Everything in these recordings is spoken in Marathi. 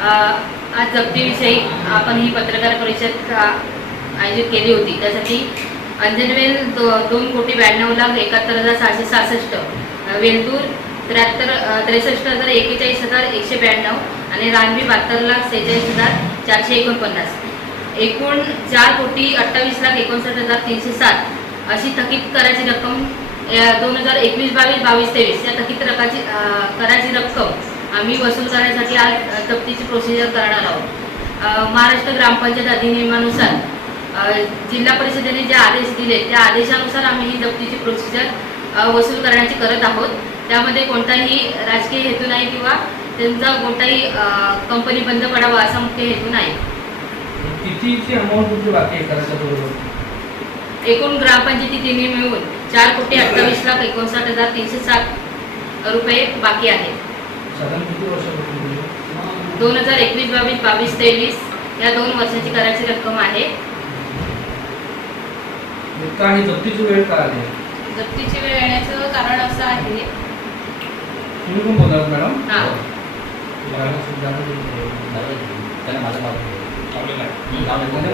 आज जप्तीविषयी आपण ही पत्रकार परिषद आयोजित केली होती. त्यासाठी अंजनवेल 2,92,71,666, वेलतूर 63,41,4192 आणि रानवी 72,46,449, एकूण 4,28,59,307 अशी थकीत कराची रक्कम 2021-22 या थकीत कराची रक्कम आम्ही वसूल करण्यासाठी आज जप्तीची प्रोसिजर करणार आहोत. महाराष्ट्र ग्रामपंचायत अधिनियमानुसार जिल्हा परिषदेने जे आदेश दिले त्या आदेशानुसार आम्ही ही जप्तीची प्रोसिजर वसूल करण्याची करत आहोत. त्यामध्ये कोणताही राजकीय हेतू नाही किंवा त्यांचा कोणताही कंपनी बंद पडावा असा मुख्य हेतू नाही. कितीची अमाऊंट तुमची बाकी आहे करायच्या बरोबर? एकूण ग्रामपंचायती तिन्ही मिळून 4,28,59,307 रुपये बाकी आहेत. साधारण किती वर्षापासून? 2021-22-23 या 2 वर्षाची करायची रक्कम आहे. काही जप्तीची वेळ का आली? जप्तीची वेळ येण्याचं कारण असं आहे. तुम्ही कोण बोलतात मॅडम? हां,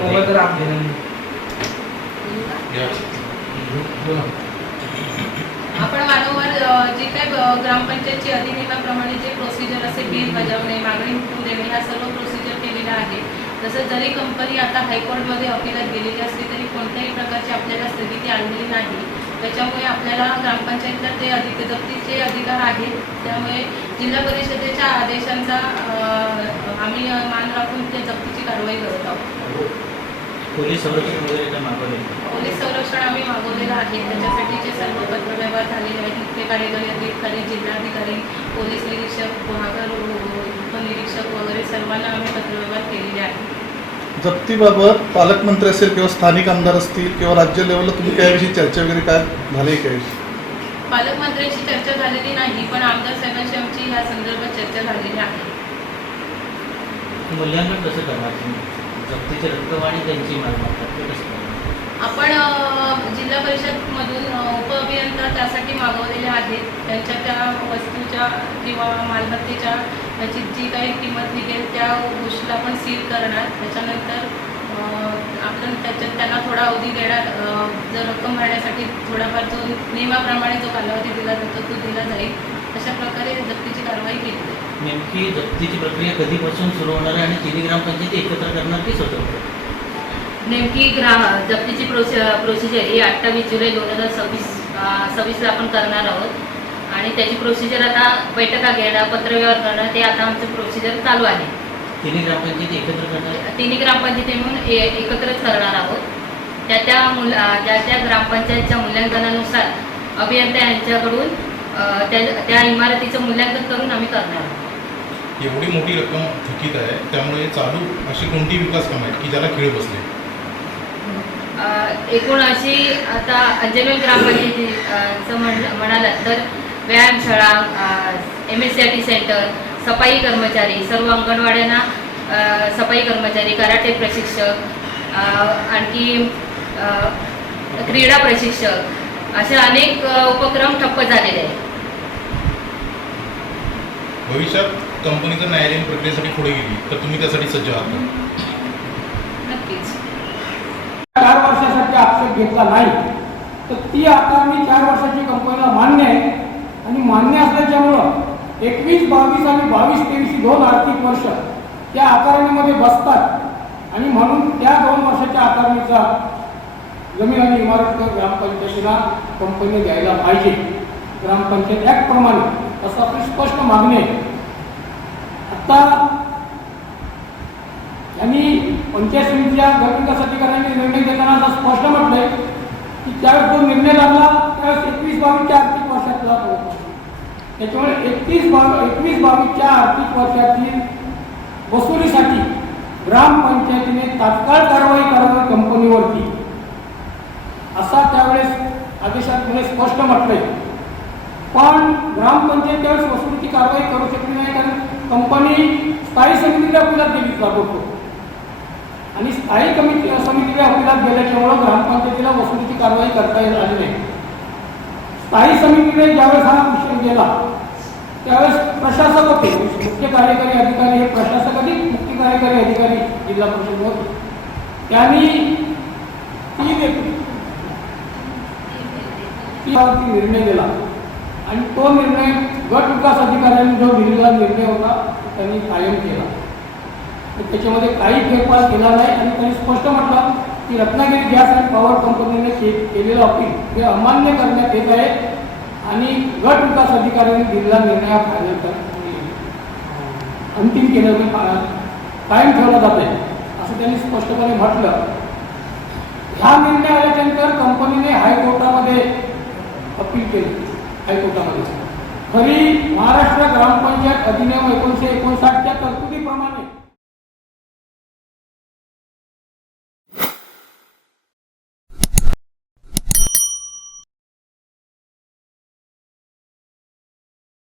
मोबाईल तर आप घेणं. आपण वारंवार जे काही ग्रामपंचायतची अधिनियमाप्रमाणे जे प्रोसिजर असे बिल बजावणे, मागणी हुकूम देणे ह्या सर्व प्रोसिजर केलेल्या आहे. तसंच जरी कंपनी आता हायकोर्टमध्ये अपिलात गेलेली असली तरी कोणत्याही प्रकारची आपल्याला स्थगिती आणलेली नाही. त्याच्यामुळे आपल्याला ग्रामपंचायतला ते जप्तीचे अधिकार आहेत. त्यामुळे जिल्हा परिषदेच्या आदेशांचा आम्ही मान राखून त्या जप्तीची कारवाई करत आहोत. पोलीस संरक्षण वगैरे काय मागवले? पोलीस संरक्षण आम्ही मागवलेलं आहे. त्याच्यासाठीचे सर्व पत्रव्यवहार झालेले आहेत. मुख्य कार्यकारी अधिकारी, जिल्हाधिकारी, पोलीस निरीक्षक, गुन्हागार उपनिरीक्षक वगैरे सर्वांना आम्ही पत्रव्यवहार केलेले आहेत. जप्तीबाबत पालकमंत्री असेल किंवा स्थानिक आमदार असतील किंवा राज्य लेवलला तुम्ही त्याविषयी चर्चा वगैरे काय झाली काय? पालकमंत्र्यांशी चर्चा झालेली नाही, पण आमदार साहेबांशी आमची या संदर्भात चर्चा झालेली आहे. मूल्यांकन कसं करणार तुम्ही? जप्तीची रक्कम आणि त्यांची मालमत्ता ते कसं करणार? आपण जिल्हा परिषदमधून उपअभियंता त्यासाठी मागवलेले आहेत. त्यांच्या त्या वस्तूच्या किंवा मालमत्तेच्या त्याची जी काही किंमत निघेल त्या गोष्टीला आपण सील करणार. त्याच्यानंतर आपण त्यांना थोडा अवधी देणार. जर रक्कम भरण्यासाठी थोडाफार जो नियमाप्रमाणे जो कालावधी दिला जातो तो दिला जाईल. अशा प्रकारे जप्तीची कारवाई केली जाईल. नेमकी जप्तीची प्रक्रिया कधीपासून सुरू होणार आहे आणि तिन्ही ग्रामपंचायती एकत्र करणार की स्वतंत्र? नेमकी जप्तीची प्रोसिजर ही 28 जुलै 2026 आपण करणार आहोत. आणि त्याची प्रोसिजर आता बैठका घेणं, पत्रव्यवहार करणं ते आता आमचं प्रोसिजर चालू आहे. तिन्ही ग्रामपंचायती एकत्र करणार? तिन्ही ग्रामपंचायती मिळून एकत्रच करणार आहोत. त्या ग्रामपंचायतच्या मूल्यांकनानुसार अभियंता यांच्याकडून त्या इमारतीचं मूल्यांकन करून आम्ही करणार आहोत. एवढी मोठी रक्कम थकीत आहे, त्यामुळे चालू अशी कोणती विकास कामं आहेत की ज्याला खीळ बसले? एकूण अशी आता अंजनवेल ग्रामपंचायतीचं म्हणालात तर व्यायामशाळा, MSCIT सेंटर, सफाई कर्मचारी, सर्व अंगणवाड्यांना सफाई कर्मचारी, कराटे प्रशिक्षक, आणखी क्रीडा प्रशिक्षक असे अनेक उपक्रम ठप्प झालेले आहेत. भविष्यात कंपनी जर न्यायालयीन प्रक्रियेसाठी पुढे गेली तर तुम्ही त्यासाठी सज्ज आहात का? नक्कीच. 4 वर्षासाठी आक्षेप घेतला नाही तर ती आता मी 4 वर्षाची कंपनीला मान्य आहे. आणि मान्य असल्याच्यामुळं 21-22 आणि 22-23 ही 2 आर्थिक वर्ष त्या आकारणीमध्ये बसतात. आणि म्हणून त्या 2 वर्षाच्या आकारणीचा जमीन आणि इमारत ग्रामपंचायतीला कंपनी द्यायला पाहिजे ग्रामपंचायत ॲक्टप्रमाणे, असं आपली स्पष्ट मागणी आहे. आता यांनी पंचायत समितीच्या गटविकासाठी करण्याचे निर्णय देताना असं स्पष्ट म्हटलंय की त्यावेळेस जो निर्णय लागला त्यावेळेस 21-22च्या आर्थिक वर्षातला होता. त्याच्यामुळे 21-22च्या आर्थिक वर्षातील वसुलीसाठी ग्रामपंचायतीने तात्काळ कारवाई करावी कंपनीवरती, असा त्यावेळेस आदेशात स्पष्ट म्हटलंय. पण ग्रामपंचायत त्यावेळेस वसुलीची कारवाई करू शकली नाही, कारण कंपनी स्थायी समितीला अपिलात गेली जातो. आणि स्थायी समितीला अपिलात गेल्याच्यामुळं ग्रामपंचायतीला वसुलीची कारवाई करता आली नाही. स्थायी समितीने ज्यावेळेस हा विषय गेला त्यावेळेस प्रशासक होते, मुख्य कार्यकारी अधिकारी हे प्रशासक अधिक मुख्य कार्यकारी अधिकारी जिल्हा परिषद होते. त्यांनी तीन निर्णय दिला आणि तो निर्णय गट विकास अधिकाऱ्यांनी जो दिलेला निर्णय होता त्यांनी कायम केला. त्याच्यामध्ये काही फेरफार केला नाही आणि त्यांनी स्पष्ट म्हटलं की रत्नागिरी गॅस अँड पॉवर कंपनीने केलेलं अपील हे अमान्य करण्यात येत आहे आणि गट विकास अधिकाऱ्यांनी दिलेला निर्णय हा फायनल अंतिम केलं कायम ठेवला जात आहे असं त्यांनी स्पष्टपणे म्हटलं. हा निर्णय आल्यानंतर कंपनीने हायकोर्टामध्ये अपील केली. हायकोर्टामध्ये खरी महाराष्ट्र ग्रामपंचायत अधिनियम 1959च्या तरतुदी